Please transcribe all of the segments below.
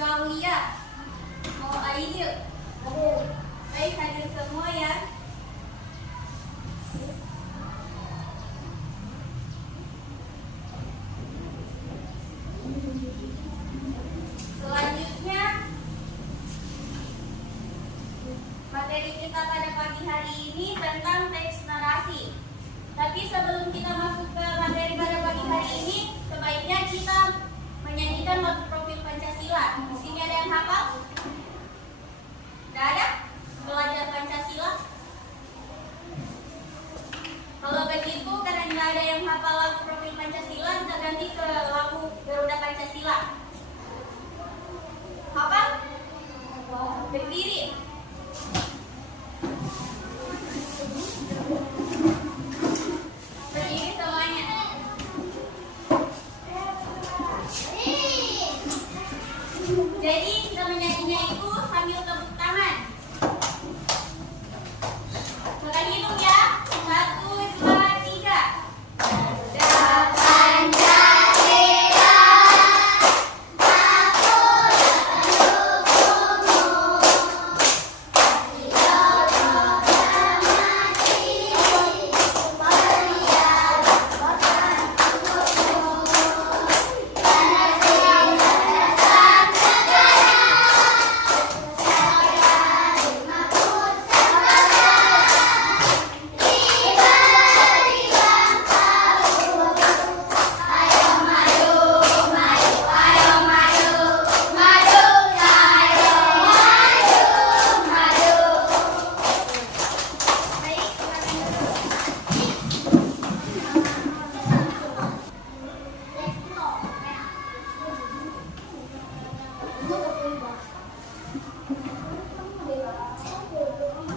Kau lihat, mau hadir? Baik, hadir semua ya. Selanjutnya, materi kita pada pagi hari ini tentang teks narasi. Tapi sebelum kita masuk ke materi pada pagi hari ini, sebaiknya kita menyanyikan lagu profil Pancasila. Di sini ada yang hafal? Tidak ada? Belajar Pancasila? Kalau begitu, karena tidak ada yang hafal lagu profil Pancasila, kita ganti ke lagu Garuda Pancasila. Hafal? Berdiri. Berdiri semuanya. Jadi kita menyanyinya itu sambil tepuk tangan. Kita hitung ya. 1, 2, 3.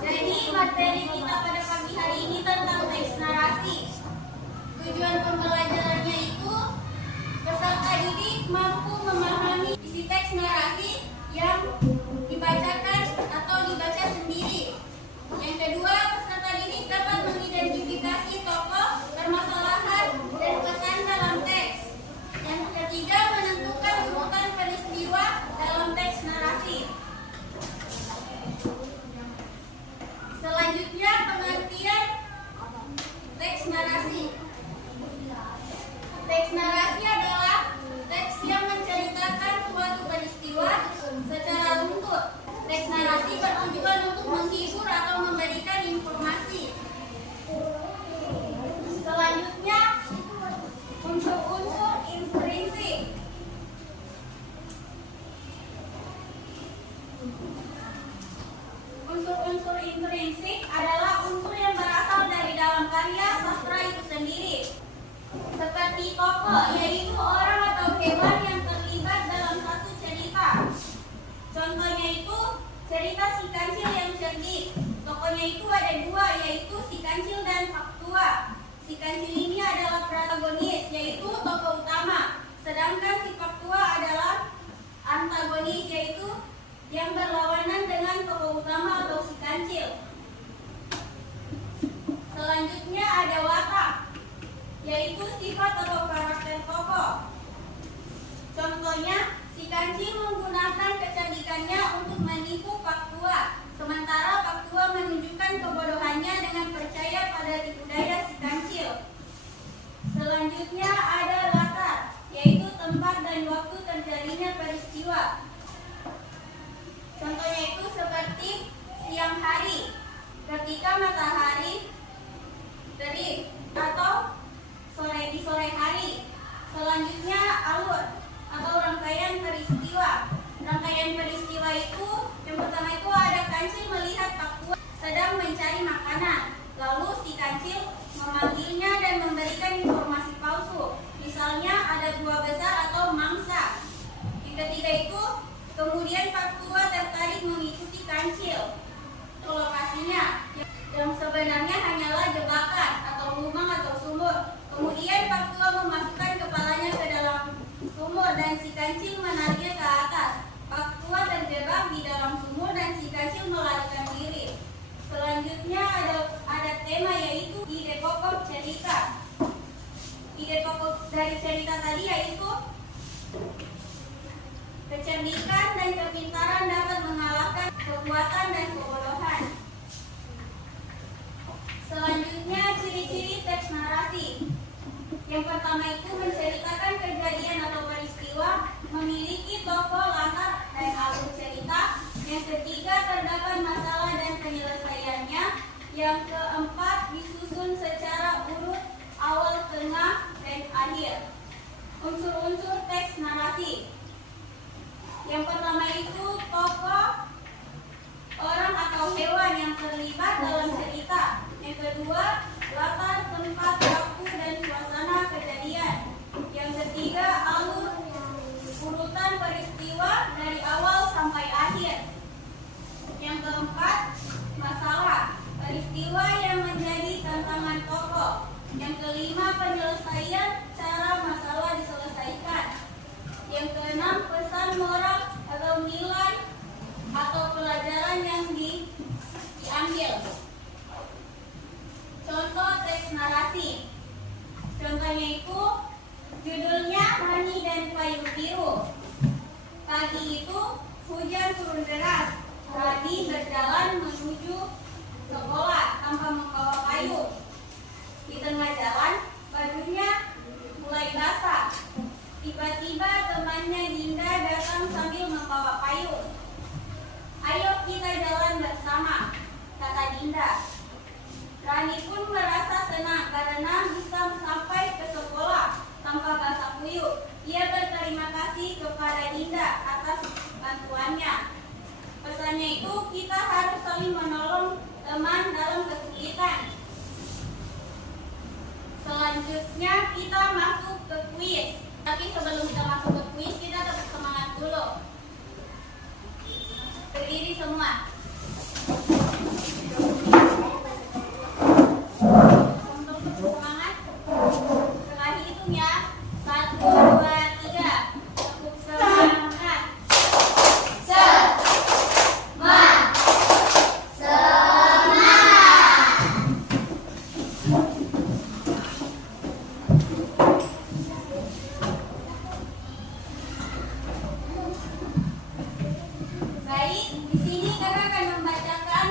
Jadi materi kita pada pagi hari ini tentang teks narasi. Tujuan pembelajarannya itu peserta didik mampu memahami isi teks narasi yang dibacakan atau dibaca sendiri. Yang kedua, peserta didik dapat mengidentifikasi tokoh, permasalahan, dan pesan dalam teks. Yang ketiga, menentukan urutan peristiwa dalam teks narasi. Selanjutnya, pengertian teks narasi. Teks narasi adalah teks yang menceritakan suatu peristiwa secara runtut. Teks narasi bertujuan untuk menghibur atau memberikan informasi. Selanjutnya, unsur-unsur intrinsik. Unsur-unsur intrinsik adalah unsur yang berasal dari dalam karya sastra itu sendiri. Seperti tokoh, yaitu orang atau hewan yang terlibat dalam satu cerita. Contohnya itu cerita Si Kancil yang cerdik. Tokohnya itu ada dua, yaitu Si Kancil dan Faktua. Si Kancil ini adalah protagonis, yaitu tokoh utama. Sedangkan si Faktua adalah antagonis, yaitu yang berlawanan dengan tokoh utama atau Si Kancil. Selanjutnya ada watak, yaitu sifat atau karakter tokoh. Contohnya, Si Kancil menggunakan kecerdikannya untuk menipu Faktua, sementara Faktua menunjukkan kebodohannya dengan percaya pada tipu daya Si Kancil. Selanjutnya ada latar, yaitu tempat dan waktu terjadinya peristiwa. Contohnya itu seperti siang hari, ketika matahari terik, atau di sore hari. Selanjutnya alur atau rangkaian peristiwa. Rangkaian peristiwa itu yang pertama itu ada Kancil melihat Faktua sedang mencari makanan. Lalu Si Kancil memanggilnya dan memberikan informasi palsu. Misalnya ada buah besar atau mangsa. Yang ketiga itu kemudian Faktua tertarik mengikuti Kancil ke lokasinya yang sebenarnya hanyalah jebakan atau lubang atau sumur. Kemudian Faktua memasukkan kepalanya ke dalam sumur dan Si Kancil menariknya ke atas. Faktua terjebak di dalam sumur dan Si Kancil melarikan diri. Selanjutnya ada tema, yaitu ide pokok cerita. Ide pokok dari cerita tadi yaitu kecerdasan Kecerdikan dan kepintaran dapat mengalahkan kekuatan dan kebodohan. Selanjutnya, ciri-ciri teks narasi. Yang pertama itu menceritakan kejadian atau peristiwa, memiliki tokoh, latar, dan alur cerita. Yang ketiga, terdapat masalah dan penyelesaiannya. Yang keempat, disusun secara urut, awal, tengah, dan akhir. Unsur-unsur teks narasi. Yang pertama itu tokoh, orang atau hewan yang terlibat dalam cerita. Yang kedua, latar, tempat, waktu, dan suasana kejadian. Yang ketiga, alur, urutan peristiwa dari awal sampai akhir. Yang keempat, masalah, peristiwa yang menjadi tantangan tokoh. Yang kelima, penyelesaian, cara masalah diselesaikan. Yang keenam, pesan moral atau nilai atau pelajaran yang diambil. Contoh teks narasi. Contohnya itu judulnya Hani dan Payung Biru. Pagi itu hujan turun deras. Rani berjalan menuju sekolah tanpa membawa payung. Di tengah jalan, bajunya mulai basah. Tiba-tiba temannya Dinda datang sambil membawa payung. "Ayo kita jalan bersama," kata Dinda. Rani pun merasa senang karena bisa sampai ke sekolah tanpa basah kuyup. Ia berterima kasih kepada Dinda atas bantuannya. Pesannya itu kita harus saling menolong teman dalam kesulitan. Selanjutnya kita masuk ke kuis. Tapi sebelum kita masuk ke kuis, kita tetap semangat dulu. Berdiri semua. Untuk semangat, sekali hitung ya. 1, 2, 3. Tepuk semangat. Baik, di sini kakak akan membacakan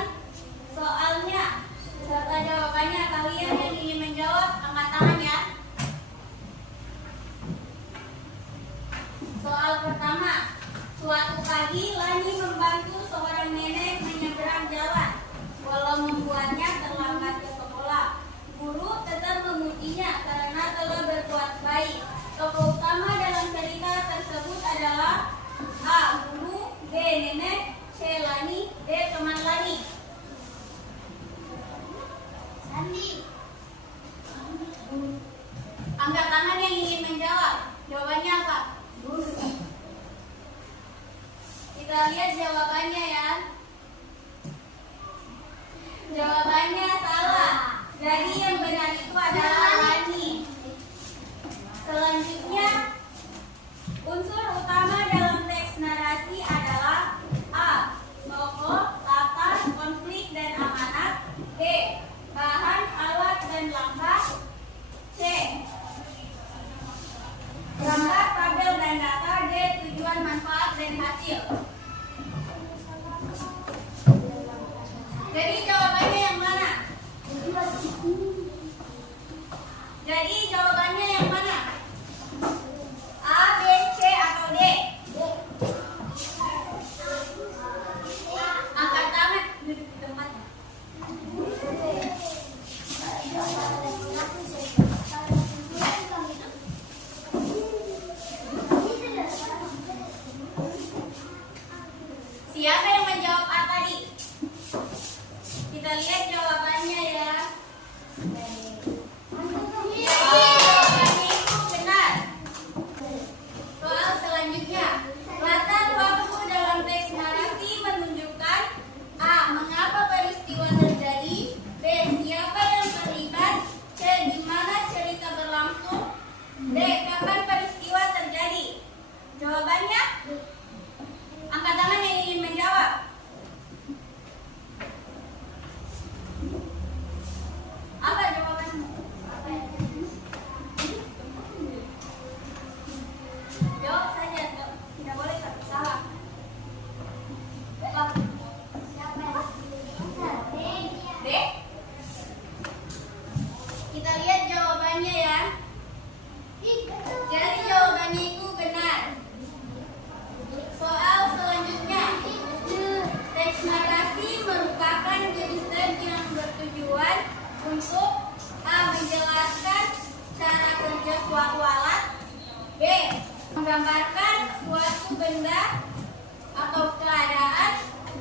soalnya beserta jawabannya. Kalian yang ingin menjawab, angkat tangan ya. Soal pertama. Suatu pagi, Lani membantu seorang nenek menyeberang jalan. Walau membuatnya terlambat ke sekolah, guru tetap memujinya karena telah berbuat baik. Tokoh utama dalam cerita tersebut adalah A. Guru, B. Nenek, C. Lani, D. teman Lani. Angkat tangan yang ingin menjawab. Jawabannya apa? Kita lihat jawabannya ya. Jawabannya salah. Jadi yang benar itu adalah Lani. Selanjutnya, unsur utama dalam teks narasi adalah A. Tokoh, latar, konflik, dan amanat. B. Bahan, alat, dan langkah. C. Gambar, tabel, dan data. D. Tujuan, manfaat, dan hasil. Jadi jawabannya yang mana? Jadi jawabannya yang mana? A, B, C, atau D? Angkat tangan di tempat. Siapa yang menjawab A tadi? Kita lihat jawabannya ya. Jawabannya itu benar. Soal selanjutnya, latar waktu dalam teks narasi menunjukkan A. Mengapa peristiwa terjadi, B. Siapa yang terlibat, C. Di mana cerita berlangsung, D. Kapan peristiwa terjadi. Jawabannya? Angkat tangan yang ingin menjawab. suatu alat. B. Menggambarkan suatu benda atau keadaan.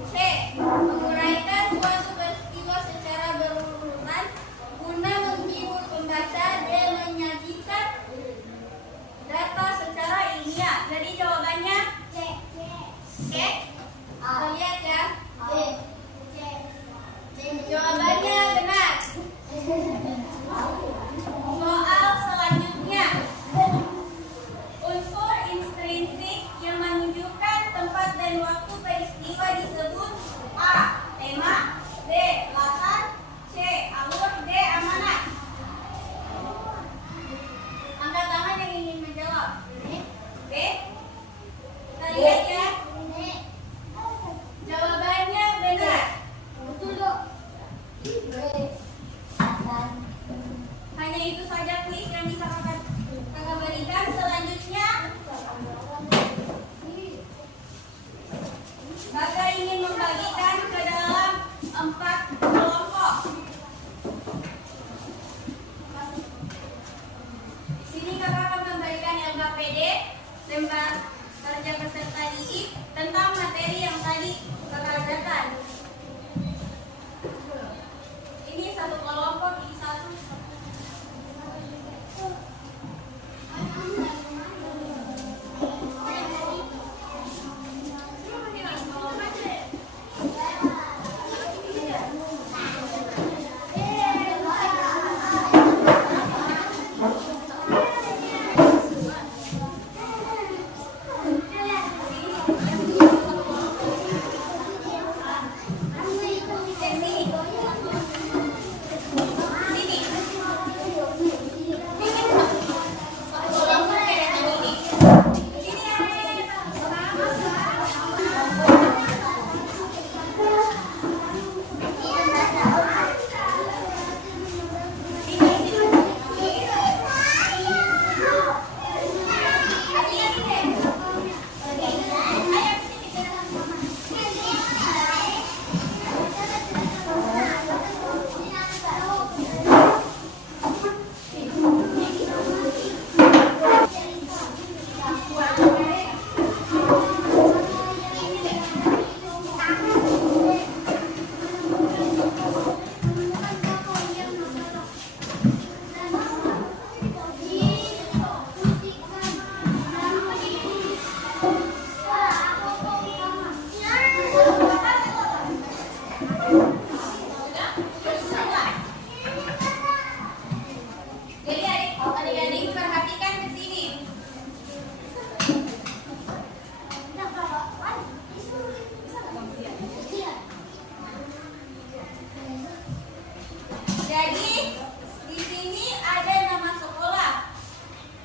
C. Menguraikan suatu peristiwa secara berurutan guna menghibur pembaca. D. Menyajikan data secara ilmiah. Jadi jawabannya C. C. Kita lihat ya. Jawabannya benar. Soal selanjutnya. Unsur intrinsik yang menunjukkan tempat dan waktu peristiwa disebut A. Tema. B. Latar. C. Alur. D. amanat. Angkat tangan yang ingin menjawab. B. Kita lihat ya. Jawabannya benar. Betul dok. Hanya itu saja kuis yang bisa kakak berikan. Selanjutnya, kakak ingin membagikan ke dalam 4 kelompok. Di sini kakak akan memberikan LKPD, lembar kerja peserta didik tentang materi yang tadi kakak ajarkan. Ini satu kelompok, ini satu.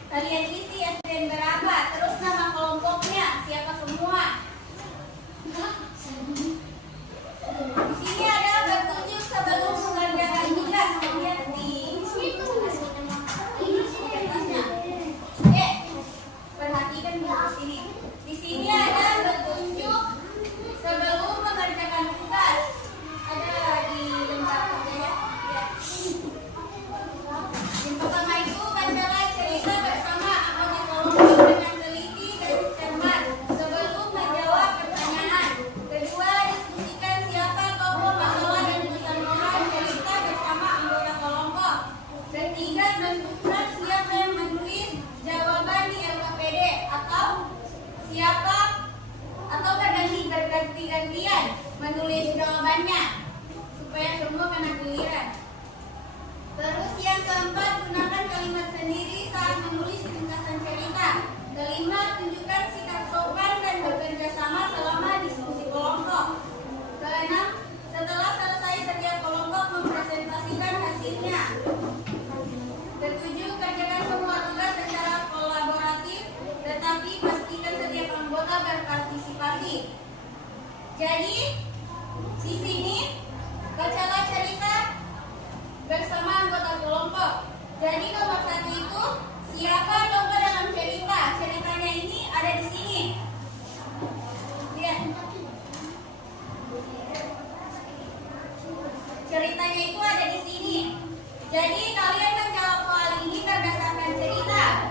Kalian isi SDN berapa? Terus nama kelompoknya siapa semua? Di sini ada petunjuk sebelum mengerjakan tugas. Lihat di atasnya. Oke, perhatikan di sini. Di sini ada petunjuk sebelum mengerjakan tugas. Ada di lembar kerjanya. Yang pertama itu bacalah cerita bersama anggota kelompok dengan teliti dan cermat sebelum menjawab pertanyaan. Kedua, diskusikan siapa tokoh masalah dan pesan moral cerita bersama anggota kelompok. Ketiga, tentukan siapa yang menulis jawaban di LKPD atau siapa atau berganti-gantian menulis jawabannya supaya semua kena giliran. Terus yang keempat, gunakan kalimat sendiri saat menulis ringkasan cerita. Kelima, tunjukkan sikap sopan dan bekerja sama selama diskusi kelompok. Keenam, setelah selesai setiap kelompok mempresentasikan hasilnya. Ketujuh, kerjakan semua tugas secara kolaboratif, tetapi pastikan setiap anggota berpartisipasi. Jadi, di sini bacalah cerita bersama anggota kelompok. Jadi nomor 1 itu siapa tokoh dalam cerita? Ceritanya ini ada di sini. Lihat. Ceritanya itu ada di sini. Jadi kalian menjawab soal ini berdasarkan cerita.